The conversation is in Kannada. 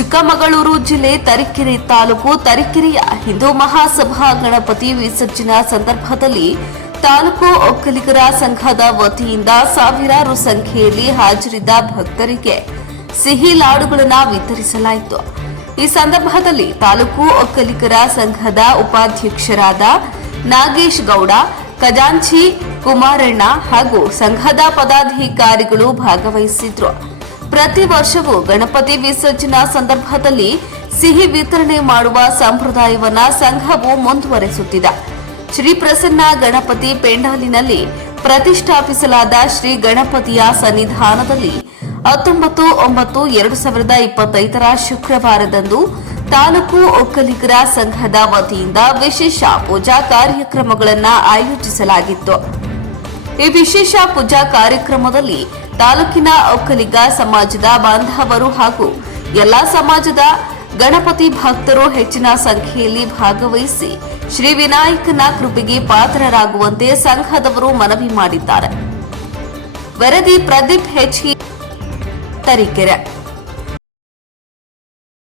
ಚಿಕ್ಕಮಗಳೂರು ಜಿಲ್ಲೆ ತರೀಕೆರೆ ತಾಲೂಕು ತರೀಕೆರೆಯ ಹಿಂದೂ ಮಹಾಸಭಾ ಗಣಪತಿ ವಿಸರ್ಜನಾ ಸಂದರ್ಭದಲ್ಲಿ ತಾಲೂಕು ಒಕ್ಕಲಿಗರ ಸಂಘದ ವತಿಯಿಂದ ಸಾವಿರಾರು ಸಂಖ್ಯೆಯಲ್ಲಿ ಹಾಜರಿದ್ದ ಭಕ್ತರಿಗೆ ಸಿಹಿ ಲಾಡುಗಳನ್ನು ವಿತರಿಸಲಾಯಿತು. ಈ ಸಂದರ್ಭದಲ್ಲಿ ತಾಲೂಕು ಒಕ್ಕಲಿಗರ ಸಂಘದ ಉಪಾಧ್ಯಕ್ಷರಾದ ನಾಗೇಶ್ ಗೌಡ, ಖಜಾಂಚಿ ಕುಮಾರಣ್ಣ ಹಾಗೂ ಸಂಘದ ಪದಾಧಿಕಾರಿಗಳು ಭಾಗವಹಿಸಿದ್ರು. ಪ್ರತಿ ವರ್ಷವೂ ಗಣಪತಿ ವಿಸರ್ಜನಾ ಸಂದರ್ಭದಲ್ಲಿ ಸಿಹಿ ವಿತರಣೆ ಮಾಡುವ ಸಂಪ್ರದಾಯವನ್ನ ಸಂಘವು ಮುಂದುವರೆಸುತ್ತಿದೆ. ಶ್ರೀ ಪ್ರಸನ್ನ ಗಣಪತಿ ಪೆಂಡಾಲಿನಲ್ಲಿ ಪ್ರತಿಷ್ಠಾಪಿಸಲಾದ ಶ್ರೀ ಗಣಪತಿಯ ಸನ್ನಿಧಾನದಲ್ಲಿ ಹತ್ತೊಂಬತ್ತು ಒಂಬತ್ತು ಎರಡು ಸಾವಿರದ ಇಪ್ಪತ್ತೈದರ ಶುಕ್ರವಾರದಂದು ತಾಲೂಕು ಒಕ್ಕಲಿಗರ ಸಂಘದ ವತಿಯಿಂದ ವಿಶೇಷ ಪೂಜಾ ಕಾರ್ಯಕ್ರಮಗಳನ್ನು ಆಯೋಜಿಸಲಾಗಿತ್ತು. ಈ ವಿಶೇಷ ಪೂಜಾ ಕಾರ್ಯಕ್ರಮದಲ್ಲಿ ತಾಲೂಕಿನ ಒಕ್ಕಲಿಗ ಸಮಾಜದ ಬಾಂಧವರು ಹಾಗೂ ಎಲ್ಲಾ ಸಮಾಜದ ಗಣಪತಿ ಭಕ್ತರು ಹೆಚ್ಚಿನ ಸಂಖ್ಯೆಯಲ್ಲಿ ಭಾಗವಹಿಸಿ ಶ್ರೀ ವಿನಾಯಕನ ಕೃಪೆಗೆ ಪಾತ್ರರಾಗುವಂತೆ ಸಂಘದವರು ಮನವಿ ಮಾಡಿದ್ದಾರೆ. ವರದಿ ಪ್ರದೀಪ್ ಹೆಚ್ ತರೀಕೆರೆ.